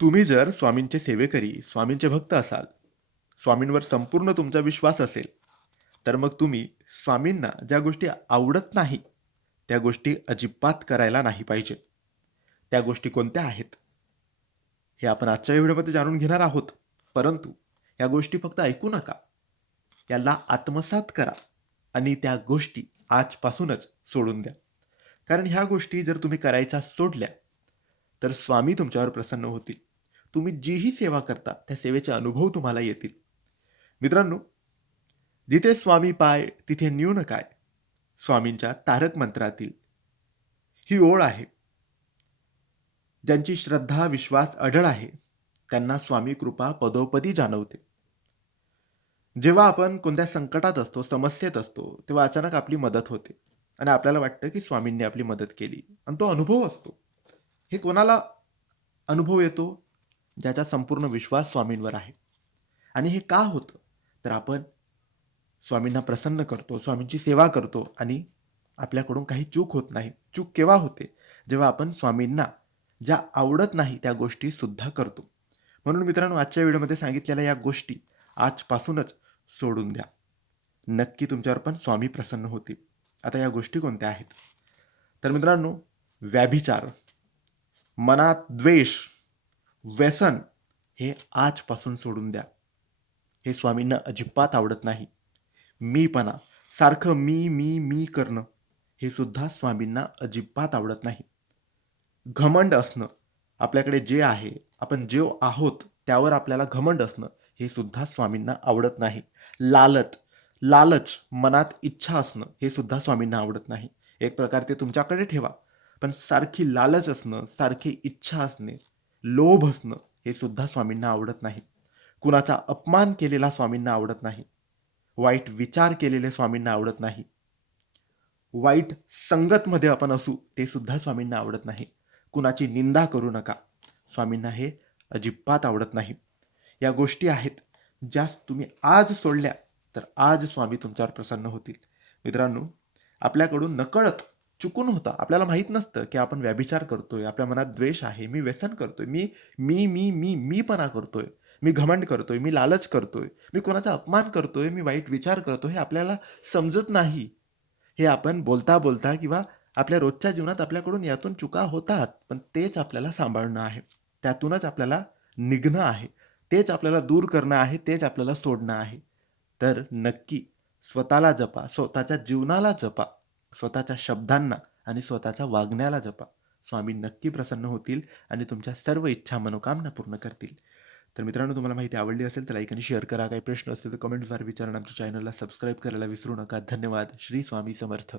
तुम्ही जर स्वामींचे सेवेकरी स्वामींचे भक्त असाल स्वामींवर संपूर्ण तुमचा विश्वास असेल तर मग तुम्ही स्वामींना ज्या गोष्टी आवडत नाही त्या गोष्टी अजिबात करायला नाही पाहिजे. त्या गोष्टी कोणत्या आहेत? हे आपण आजच्या व्हिडिओमध्ये जाणून घेणार आहोत. परंतु या गोष्टी फक्त ऐकू नका. याला आत्मसात करा आणि त्या गोष्टी आजपासूनच सोडून द्या. कारण ह्या गोष्टी जर तुम्ही करायच्या सोडल्या तर स्वामी तुमच्यावर प्रसन्न होतील. तुम्ही जीही सेवा करता त्या सेवेचे अनुभव तुम्हाला येतील. मित्रांनो जिथे स्वामी पाय तिथे न्यून काय? स्वामींच्या तारक मंत्रातील. ही ओळ आहे. ज्यांची श्रद्धा विश्वास अढळ आहे त्यांना स्वामी कृपा पदोपदी जाणवते. जेव्हा आपण कोणत्या संकटात असतो समस्येत असतो तेव्हा अचानक आपली मदत होते. आणि आपल्याला वाटतं की स्वामींनी आपली मदत केली. आणि तो अनुभव असतो. हे कोणाला अनुभव येतो? ज्याचा संपूर्ण विश्वास स्वामींवर आहे. आणि हे का होतं? तर आपण स्वामींना प्रसन्न करतो स्वामींची सेवा करतो आणि आपल्याकडून काही चूक होत नाही. चूक केव्हा होते? जेव्हा आपण स्वामींना ज्या आवडत नाही त्या गोष्टी सुद्धा करतो. म्हणून मित्रांनो आजच्या व्हिडिओमध्ये सांगितलेल्या या गोष्टी आजपासूनच सोडून द्या. नक्की तुमच्यावर पण स्वामी प्रसन्न होतील. आता या गोष्टी कोणत्या आहेत? तर मित्रांनो व्याभिचार. मनात द्वेष. व्यसन हे आजपासून सोडून द्या. हे स्वामींना अजिबात आवडत नाही. मीपणा सारखं मी मी मी करणं हे सुद्धा स्वामींना अजिबात आवडत नाही. घमंड असणं आपल्याकडे जे आहे आपण जे आहोत त्यावर आपल्याला घमंड असणं हे सुद्धा स्वामींना आवडत नाही. लालत लालच मनात इच्छा असणं हे सुद्धा स्वामींना आवडत नाही. एक प्रकार ते तुमच्याकडे ठेवा. पण सारखी लालच असणं सारखी इच्छा असणे लोभ असणं हे सुद्धा स्वामींना आवडत नाही. कुणाचा अपमान केलेला स्वामींना आवडत नाही. वाईट विचार केलेले स्वामींना आवडत नाही. वाईट संगतमध्ये आपण असू ते सुद्धा स्वामींना आवडत नाही. कुणाची निंदा करू नका. स्वामींना हे अजिबात आवडत नाही. या गोष्टी आहेत ज्या तुम्ही आज सोडल्या तर आज स्वामी तुमच्यावर प्रसन्न होतील. मित्रांनो आपल्याकडून नकळत चुकून होता. आपल्याला माहीत नसतं की आपण व्याभिचार करतोय आपल्या मनात द्वेष आहे मी व्यसन करतोय मी मी मी मी मीपणा करतोय मी घमंड करतोय मी लालच करतोय मी कोणाचा अपमान करतोय मी वाईट विचार करतो हे आपल्याला समजत नाही. हे आपण बोलता बोलता किंवा आपल्या रोजच्या जीवनात आपल्याकडून यातून चुका होतात पण तेच आपल्याला सांभाळणं आहे. त्यातूनच आपल्याला निघणं आहे. तेच आपल्याला दूर करणं आहे तेच आपल्याला सोडणं आहे. तर नक्की स्वतःला जपा स्वतःच्या जीवनाला जपा. स्वतःच्या शब्दांना आणि स्वतःच्या वागण्याला जपा. स्वामी नक्की प्रसन्न होतील आणि तुमच्या सर्व इच्छा मनोकामना पूर्ण करतील. तर मित्रांनो तुम्हाला माहिती आवडली असेल तर लाईक आणि शेअर करा. काही प्रश्न असतील तर कमेंट्सद्वारे विचारून आमच्या चॅनलला सबस्क्राईब करायला विसरू नका. धन्यवाद. श्री स्वामी समर्थ.